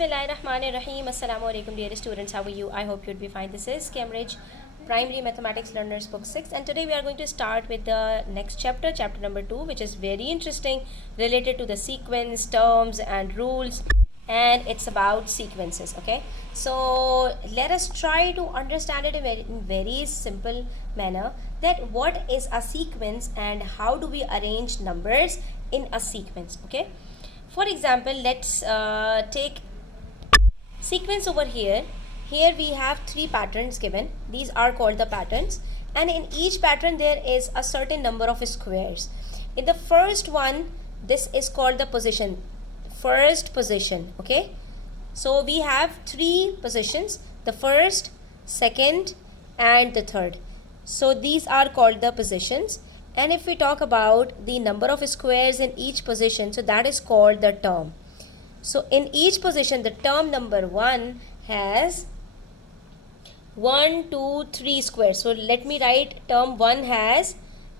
Bismillahirrahmanirrahim. Assalamu alaikum, dear students. How are you? I hope you'd be fine. This is Cambridge Primary Mathematics Learners Book 6, and today we are going to start with the next chapter, chapter number 2, which is very interesting, related to the sequence, terms, and rules, and it's about sequences. Okay, so let us try to understand it in very simple manner, that what is a sequence and how do we arrange numbers in a sequence. Okay, for example, let's take sequence over here. Here we have three patterns given. These are called the patterns, and in each pattern there is a certain number of squares. In the first one, this is called the position, first position. Okay, so we have three positions, the first, second, and the third. So these are called the positions. And if we talk about the number of squares in each position, so that is called the term. So in each position, the term number 1 has 1, 2, 3 squares. So let me write term 1 has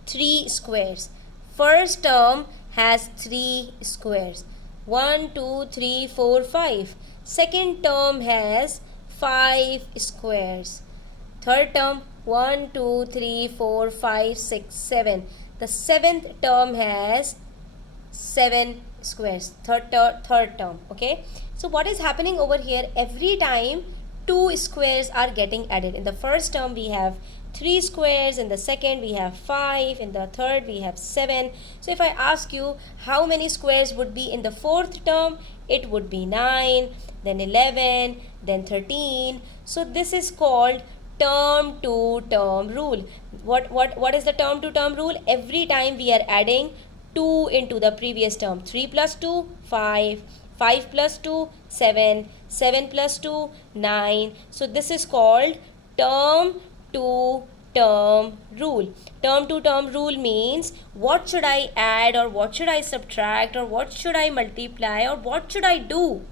3 squares. First term has 3 squares. 1, 2, 3, 4, 5. Second term has 5 squares. Third term 1, 2, 3, 4, 5, 6, 7. The seventh term has 7 squares. Third term. Okay, so what is happening over here, every time 2 squares are getting added. In the first term we have 3 squares, in the second we have 5, in the third we have 7. So if I ask you how many squares would be in the fourth term, it would be 9, then 11, then 13. So this is called term to term rule. What is the term to term rule? Every time we are adding 2 into the previous term. 3 plus 2, 5. 5 plus 2, 7. 7 plus 2, 9. So this is called term to term rule. Term to term rule means what should I add, or what should I subtract, or what should I multiply, or what should I do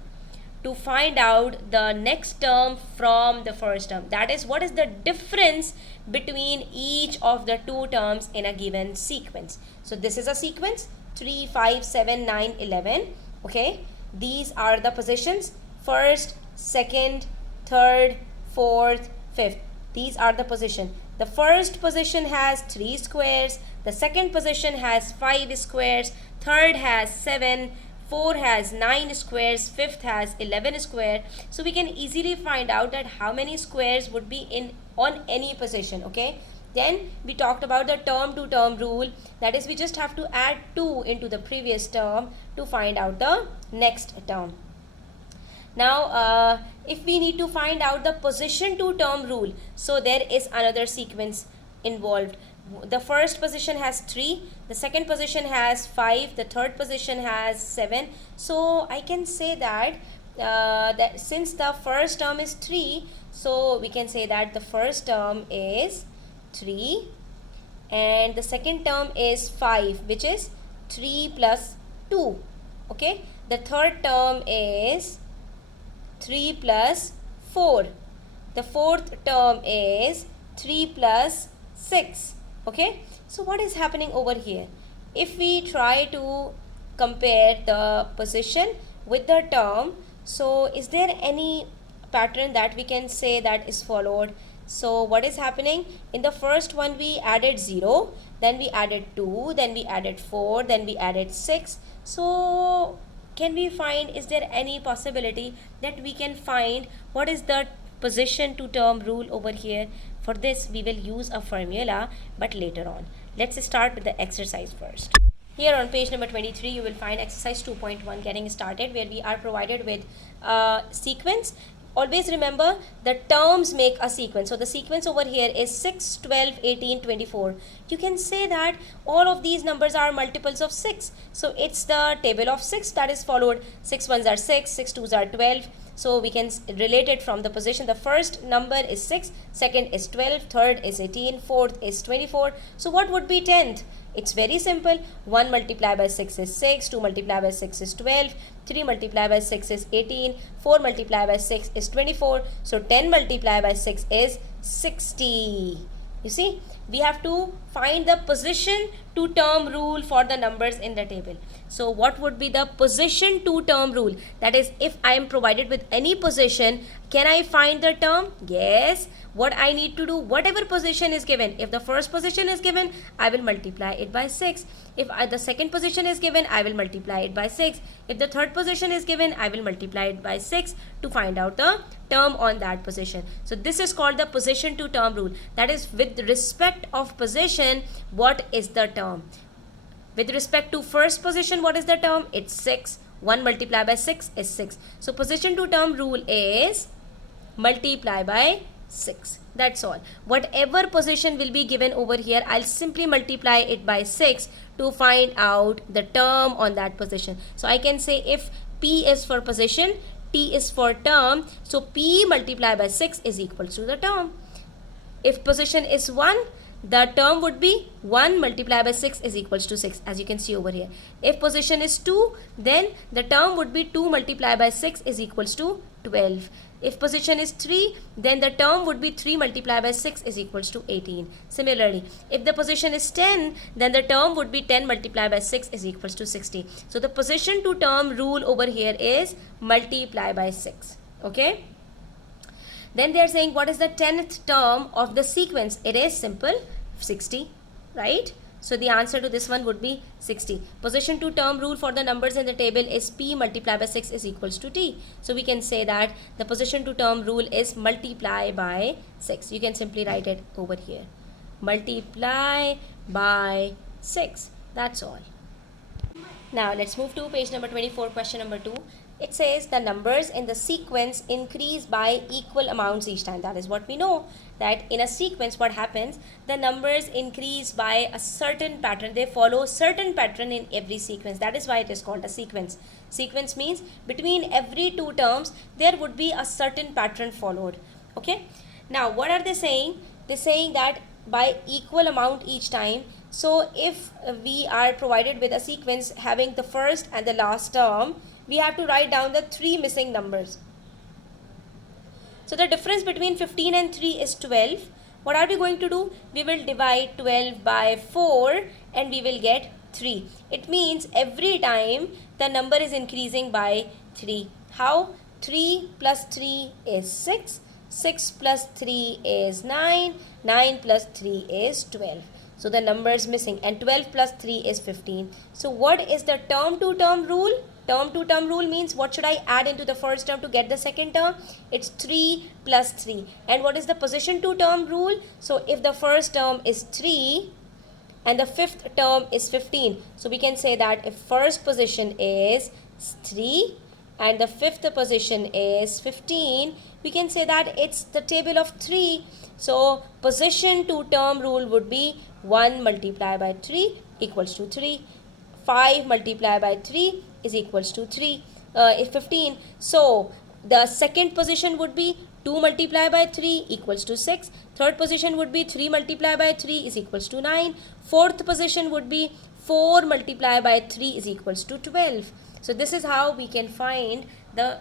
to find out the next term from the first term. That is, what is the difference between each of the two terms in a given sequence. So this is a sequence, 3, 5, 7, 9, 11. Okay, these are the positions, first, second, third, fourth, fifth. These are the position. The first position has 3 squares, the second position has 5 squares, third has 7, 4 has 9 squares, 5th has 11 square. So we can easily find out that how many squares would be in on any position. Okay, then we talked about the term to term rule, that is, we just have to add 2 into the previous term to find out the next term. Now if we need to find out the position to term rule, so there is another sequence involved. The first position has 3, the second position has 5, the third position has 7. So I can say that that since the first term is 3, so we can say that the first term is 3 and the second term is 5, which is 3 plus 2. Okay, the third term is 3 plus 4. The fourth term is 3 plus 6. Okay, so what is happening over here? If we try to compare the position with the term, so is there any pattern that we can say that is followed? So what is happening? In the first one we added 0, then we added 2, then we added 4, then we added 6. So can we find, is there any possibility that we can find what is the position to term rule over here? For this we will use a formula, but later on. Let's start with the exercise first. Here on page number 23 you will find exercise 2.1 getting started, where we are provided with a sequence. Always remember, the terms make a sequence. So the sequence over here is 6, 12, 18, 24. You can say that all of these numbers are multiples of 6. So it's the table of 6 that is followed. 6 ones are 6, 6 twos are 12. So we can relate it from the position. The first number is 6, second is 12, third is 18, fourth is 24. So what would be 10th? It's very simple. 1 multiplied by 6 is 6, 2 multiplied by 6 is 12, 3 multiplied by 6 is 18, 4 multiplied by 6 is 24. So 10 multiplied by 6 is 60. You see, we have to find the position to term rule for the numbers in the table. So what would be the position to term rule? That is, if I am provided with any position, can I find the term? Yes. What I need to do, whatever position is given, if the first position is given, I will multiply it by 6. If the second position is given, I will multiply it by 6. If the third position is given, I will multiply it by 6 to find out the term on that position. So this is called the position to term rule. That is, with respect of position, what is the term? With respect to first position, what is the term? It's 6. 1 multiplied by 6 is 6. So position to term rule is multiply by 6. That's all. Whatever position will be given over here, I'll simply multiply it by 6 to find out the term on that position. So I can say if P is for position, T is for term, so P multiplied by 6 is equal to the term. If position is 1, the term would be 1 multiplied by 6 is equals to 6, as you can see over here. If position is 2, then the term would be 2 multiplied by 6 is equals to 12. If position is 3, then the term would be 3 multiplied by 6 is equals to 18. Similarly, if the position is 10, then the term would be 10 multiplied by 6 is equals to 60. So the position to term rule over here is multiply by 6. Okay. Then they are saying what is the 10th term of the sequence? It is simple, 60, right? So the answer to this one would be 60. Position to term rule for the numbers in the table is P multiplied by 6 is equals to T. So we can say that the position to term rule is multiply by 6. You can simply write it over here. Multiply by 6. That's all. Now let's move to page number 24, question number 2. It says the numbers in the sequence increase by equal amounts each time. That is what we know, that in a sequence what happens, the numbers increase by a certain pattern. They follow certain pattern in every sequence. That is why it is called a sequence. Sequence means between every two terms there would be a certain pattern followed. Okay. Now what are they saying? They're saying that by equal amount each time. So if we are provided with a sequence having the first and the last term, we have to write down the 3 missing numbers. So the difference between 15 and 3 is 12. What are we going to do? We will divide 12 by 4 and we will get 3. It means every time the number is increasing by 3. How? 3 plus 3 is 6. 6 plus 3 is 9. 9 plus 3 is 12. So the number is missing, and 12 plus 3 is 15. So what is the term to term rule? Term to term rule means what should I add into the first term to get the second term? It's 3 plus 3. And what is the position to term rule? So if the first term is 3 and the fifth term is 15, so we can say that if first position is 3 and the fifth position is 15, we can say that it's the table of 3. So position to term rule would be 1 multiplied by 3 equals to 3. 5 multiplied by 3 is equals to 15. So the second position would be 2 multiplied by 3 equals to 6. Third position would be 3 multiplied by 3 is equals to 9. Fourth position would be 4 multiplied by 3 is equals to 12. So this is how we can find the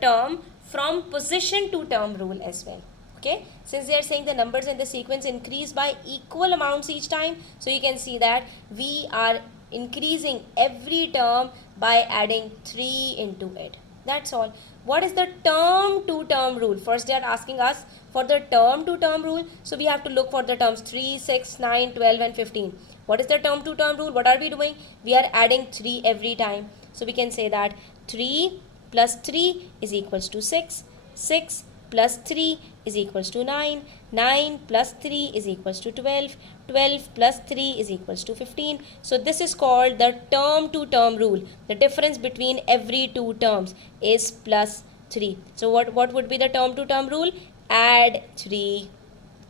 term from position to term rule as well. Okay, since they are saying the numbers in the sequence increase by equal amounts each time, so you can see that we are increasing every term by adding 3 into it. That's all. What is the term to term rule? First they are asking us for the term to term rule, so we have to look for the terms 3, 6, 9, 12 and 15. What is the term to term rule? What are we doing? We are adding 3 every time. So we can say that 3 plus 3 is equals to 6. 6 plus 3 is equals to 9. 9 plus 3 is equals to 12. 12 plus 3 is equals to 15. So this is called the term to term rule. The difference between every two terms is plus 3. So what would be the term to term rule? Add 3.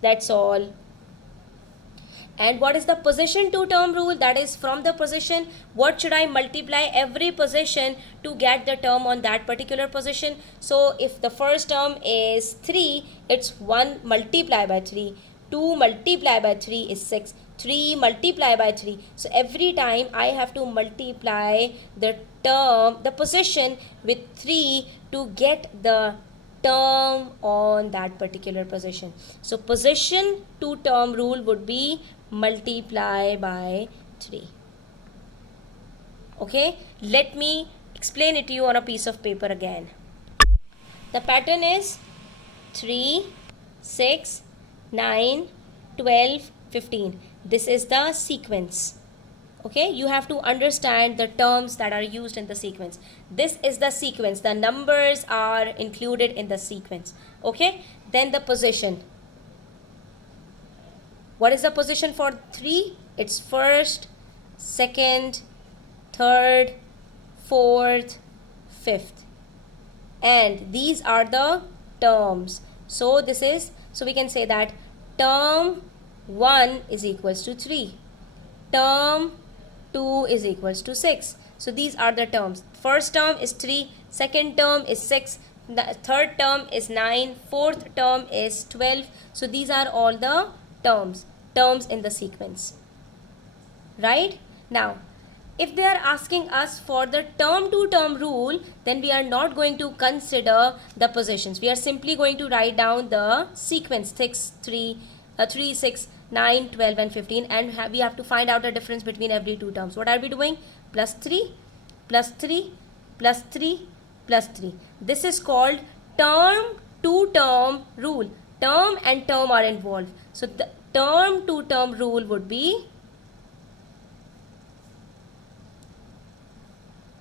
That's all. And what is the position to term rule? That is, from the position, what should I multiply every position to get the term on that particular position? So if the first term is 3, it's 1 multiplied by 3. 2 multiplied by 3 is 6. 3 multiplied by 3. So every time I have to multiply the term, the position with 3 to get the term on that particular position. So position to term rule would be multiply by 3. Okay, let me explain it to you on a piece of paper again. The pattern is 3, 6, 9, 12, 15. This is the sequence. Okay, you have to understand the terms that are used in the sequence. This is the sequence. The numbers are included in the sequence. Okay, then the position. What is the position for 3? It's first, second, third, fourth, fifth. And these are the terms. So we can say that term 1 is equals to 3. Term 2 is equals to 6. So these are the terms. First term is 3, second term is 6, the third term is 9, fourth term is 12. So these are all the terms in the sequence. Right? Now, if they are asking us for the term to term rule, then we are not going to consider the positions. We are simply going to write down the sequence 3, 6, 9, 12 and 15, and we have to find out the difference between every two terms. What are we doing? Plus 3, plus 3, plus 3, plus 3. This is called term to term rule. Term and term are involved. So the term to term rule would be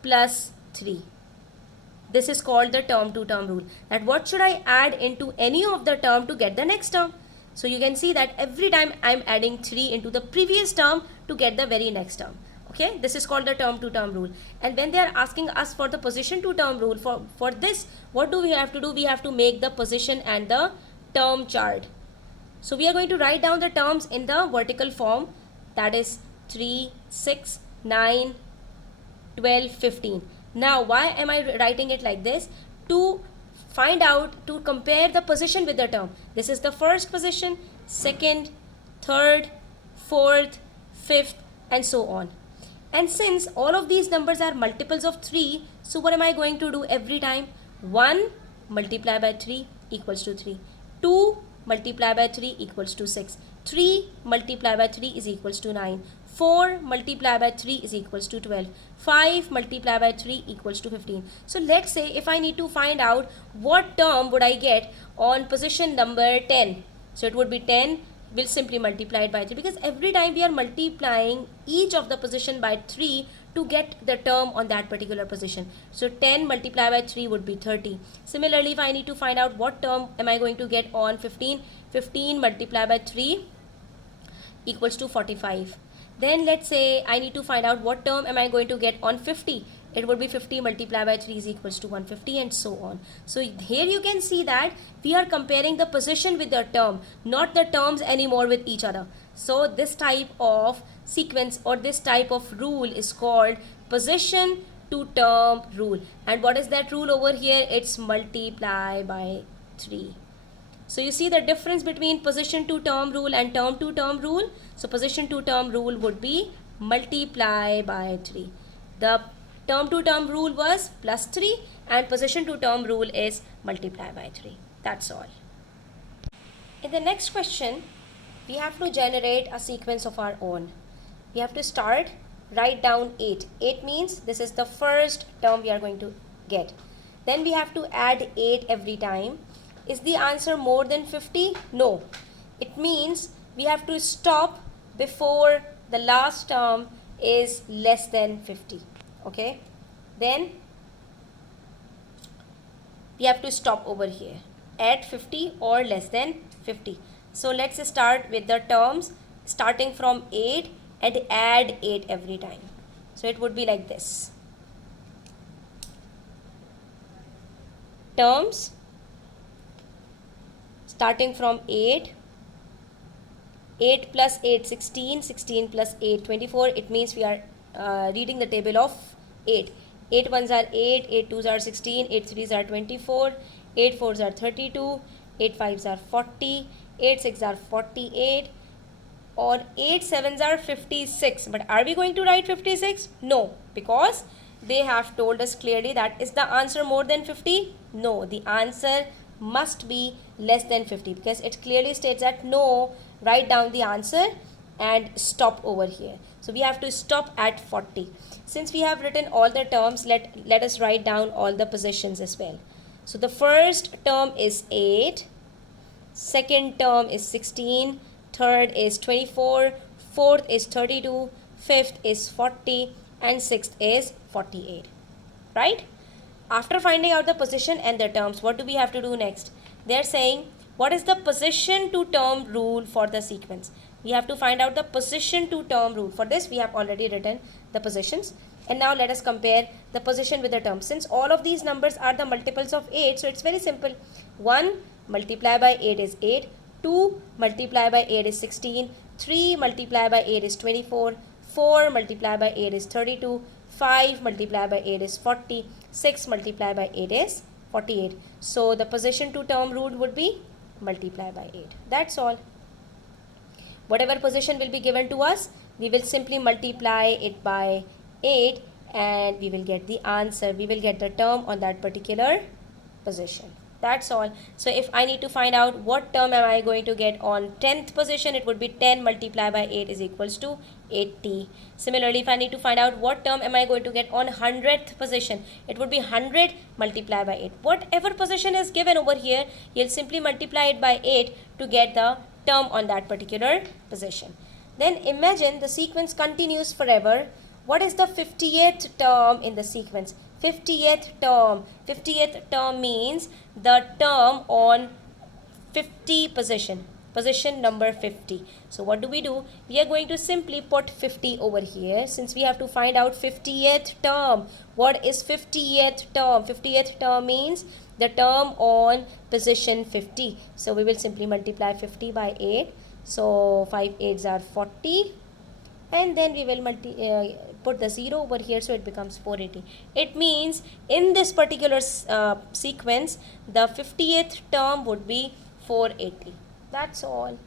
plus 3. This is called the term to term rule. That what should I add into any of the term to get the next term? So you can see that every time I am adding 3 into the previous term to get the very next term. Okay, this is called the term to term rule. And when they are asking us for the position to term rule, for this, what do we have to do? We have to make the position and the term chart. So we are going to write down the terms in the vertical form, that is 3, 6, 9, 12, 15. Now why am I writing it like this? To compare the position with the term. This is the first position, second, third, fourth, fifth and so on. And since all of these numbers are multiples of 3, so what am I going to do every time? 1 multiplied by 3 equals to 3. 2 multiplied by 3 equals to 6. 3 multiplied by 3 is equals to 9. 4 multiplied by 3 is equals to 12. 5 multiplied by 3 equals to 15. So let's say if I need to find out what term would I get on position number 10. So it would be 10, will simply multiply it by 3, because every time we are multiplying each of the position by 3 to get the term on that particular position. So 10 multiplied by 3 would be 30. Similarly, if I need to find out what term am I going to get on 15, 15 multiplied by 3 equals to 45. Then let's say I need to find out what term am I going to get on 50. It would be 50 multiplied by 3 is equals to 150 and so on. So here you can see that we are comparing the position with the term, not the terms anymore with each other. So this type of sequence or this type of rule is called position to term rule. And what is that rule over here? It's multiply by 3. So you see the difference between position to term rule and term to term rule. So position to term rule would be multiply by 3. The term to term rule was plus 3 and position to term rule is multiply by 3. That's all. In the next question, we have to generate a sequence of our own. We have to start, write down 8. 8 means this is the first term we are going to get. Then we have to add 8 every time. Is the answer more than 50? No. It means we have to stop before the last term is less than 50. Okay. Then we have to stop over here at 50 or less than 50. So let's start with the terms starting from 8 and add 8 every time. So it would be like this. Terms starting from 8, 8 plus 8, 16, 16 plus 8, 24. It means we are reading the table of 8. 8 ones are 8, 8 twos are 16, 8 threes are 24, 8 fours are 32, 8 fives are 40, 8 six are 48, or 8 sevens are 56. But are we going to write 56? No, because they have told us clearly that is the answer more than 50? No, the answer must be less than 50, because it clearly states that no, write down the answer and stop over here. So we have to stop at 40. Since we have written all the terms, let us write down all the positions as well. So the first term is 8, second term is 16, third is 24, fourth is 32, fifth is 40, and sixth is 48. Right? After finding out the position and the terms, what do we have to do next? They are saying, what is the position to term rule for the sequence? We have to find out the position to term rule. For this, we have already written the positions. And now let us compare the position with the term. Since all of these numbers are the multiples of 8, so it's very simple. 1 multiplied by 8 is 8. 2 multiplied by 8 is 16. 3 multiplied by 8 is 24. 4 multiplied by 8 is 32. 5 multiplied by 8 is 40. 6 multiplied by 8 is 48. So the position to term rule would be multiply by 8. That's all. Whatever position will be given to us, we will simply multiply it by 8 and we will get the answer. We will get the term on that particular position. That's all. So if I need to find out what term am I going to get on 10th position, it would be 10 multiplied by 8 is equals to 80. Similarly, if I need to find out what term am I going to get on 100th position, it would be 100 multiplied by 8. Whatever position is given over here, you'll simply multiply it by 8 to get the term on that particular position. Then imagine the sequence continues forever. What is the 50th term in the sequence? 50th term. 50th term means the term on 50 position. Position number 50. So what do? We are going to simply put 50 over here since we have to find out 50th term. What is 50th term? 50th term means the term on position 50. So we will simply multiply 50 by 8. So 5 8s are 40. And then we will put the 0 over here, so it becomes 480. It means in this particular sequence, the 50th term would be 480. That's all.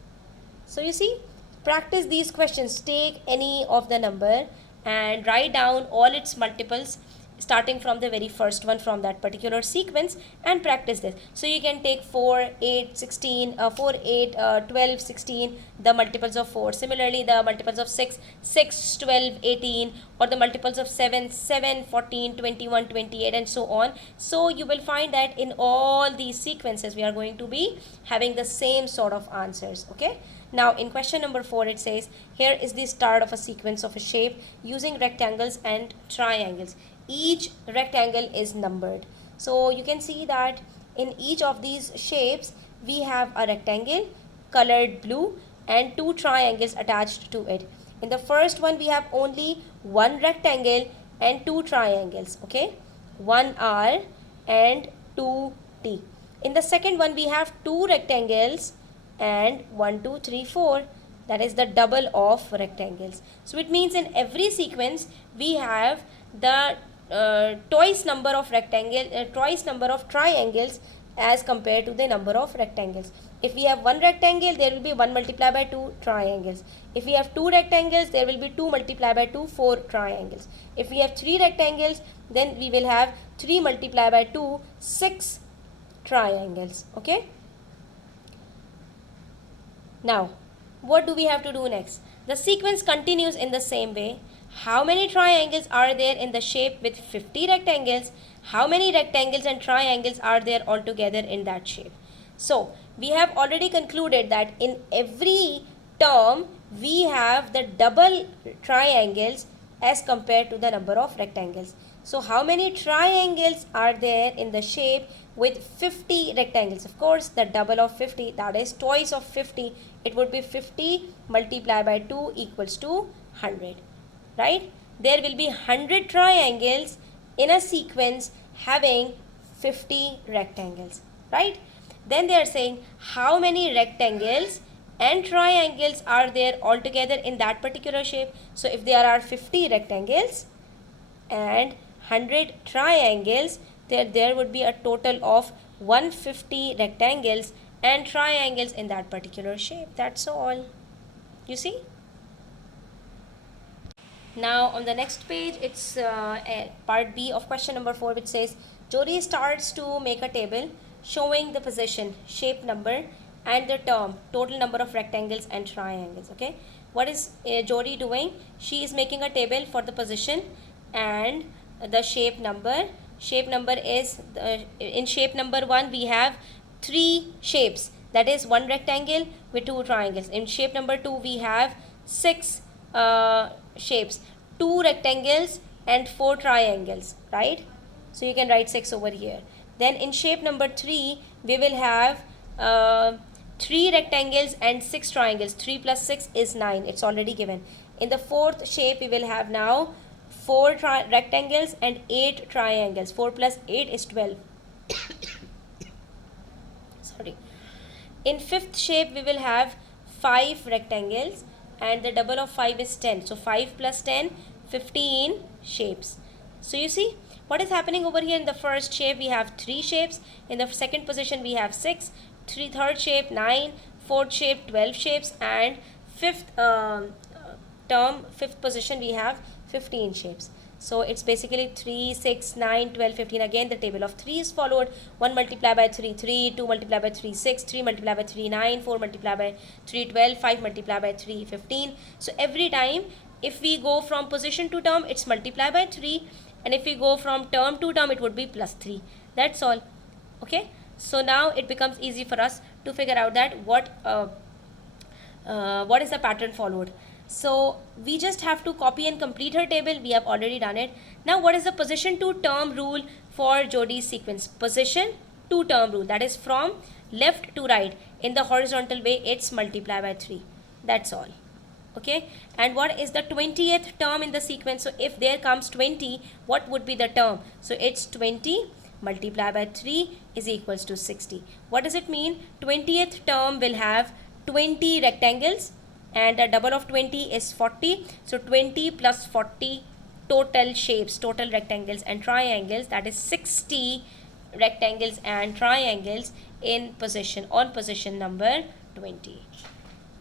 So you see, practice these questions. Take any of the number and write down all its multiples starting from the very first one from that particular sequence and practice this. So you can take 4, 8, 16, 4, 8, 12, 16, the multiples of 4. Similarly, the multiples of 6, 6, 12, 18, or the multiples of 7, 7, 14, 21, 28, and so on. So you will find that in all these sequences, we are going to be having the same sort of answers. Okay. Now in question number 4, it says, here is the start of a sequence of a shape using rectangles and triangles. Each rectangle is numbered. So you can see that in each of these shapes, we have a rectangle colored blue and 2 triangles attached to it. In the first one, we have only one rectangle and 2 triangles. Okay, 1R and 2T. In the second one, we have 2 rectangles and 1, 2, 3, 4. That is the double of rectangles. So it means in every sequence we have the twice number of triangles as compared to the number of rectangles. If we have one rectangle, there will be 1 multiplied by 2 triangles. If we have 2 rectangles, there will be 2 multiplied by 2, 4 triangles. If we have 3 rectangles, then we will have 3 multiplied by 2, 6 triangles. Okay. Now, what do we have to do next? The sequence continues in the same way. How many triangles are there in the shape with 50 rectangles? How many rectangles and triangles are there altogether in that shape? So, we have already concluded that in every term, we have the double triangles as compared to the number of rectangles. So, how many triangles are there in the shape with 50 rectangles? Of course, the double of 50, that is twice of 50. It would be 50 multiplied by 2 equals to 100. Right? There will be 100 triangles in a sequence having 50 rectangles. Right? Then they are saying how many rectangles and triangles are there altogether in that particular shape. So if there are 50 rectangles and 100 triangles, there would be a total of 150 rectangles and triangles in that particular shape. That's all. You see? Now on the next page, it's part B of question number 4, which says Jody starts to make a table showing the position, shape number and the term, total number of rectangles and triangles. Okay. What is Jodi doing? She is making a table for the position and the shape number. Shape number is, in shape number 1 we have 3 shapes, that is one rectangle with 2 triangles. In shape number 2 we have 6 shapes, 2 rectangles and 4 triangles, right? So you can write 6 over here. Then in shape number 3 we will have 3 rectangles and 6 triangles. 3 plus 6 is 9, it's already given. In the fourth shape we will have now 4 rectangles and 8 triangles. 4 plus 8 is 12. Sorry. In fifth shape we will have 5 rectangles and the double of 5 is 10. So 5 plus 10, 15 shapes. So you see what is happening over here. In the first shape we have 3 shapes. In the second position we have 6. Third shape 9. Fourth shape 12 shapes. And fifth fifth position we have 15 shapes. So it's basically 3, 6, 9, 12, 15. Again the table of 3 is followed. 1 multiplied by 3, 3. 2 multiplied by 3, 6. 3 multiplied by 3, 9. 4 multiplied by 3, 12. 5 multiplied by 3, 15. So every time if we go from position to term, it's multiplied by 3. And if we go from term to term, it would be plus 3. That's all. Okay. So now it becomes easy for us to figure out that what is the pattern followed. So we just have to copy and complete her table. We have already done it. Now what is the position to term rule for Jodi's sequence? Position to term rule, that is from left to right. In the horizontal way, it's multiply by 3. That's all. Okay. And what is the 20th term in the sequence? So if there comes 20, what would be the term? So it's 20 multiplied by 3 is equals to 60. What does it mean? 20th term will have 20 rectangles and the double of 20 is 40. So 20 plus 40 total shapes, total rectangles and triangles, that is 60 rectangles and triangles in position, on position number 20,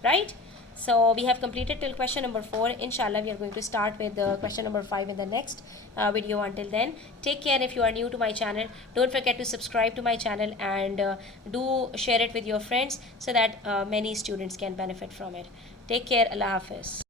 right? So we have completed till question number 4. Inshallah, we are going to start with the question number 5 in the next video. Until then, take care. If you are new to my channel, don't forget to subscribe to my channel and do share it with your friends so that many students can benefit from it. Take care. Allah Hafiz.